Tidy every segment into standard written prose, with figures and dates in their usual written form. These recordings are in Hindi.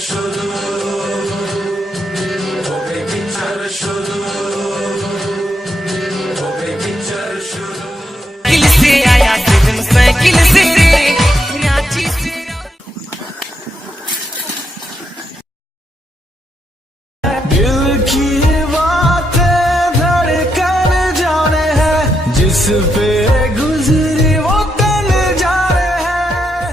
शुरू हो गई पिक्चर शुरू हो गई पिक्चर शुरू साइकिल से आया फिल्म साइकिल से रांची से दिल की बातें धड़कन जाने हैं जिस पे गुजरी वो तन जाने हैं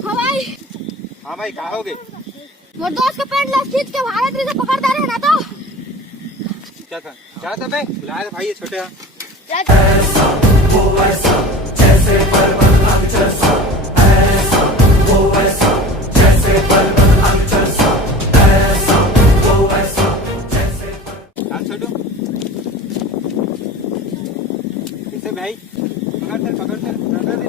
हाँ भाई कहा हो गए? मोर दोस्त के पैंट लस खींच के भारत से पकड़ता रहे ना तो क्या था बे? बुलाया था भाई ये छोटे हाँ। वो वैसा जैसे पर्वत अंचल सा ऐसा वो वैसा जैसे पर्वत अंचल सा ऐसा वो वैसा जैसे हाँ छोटू इसे भाई पकड़ दे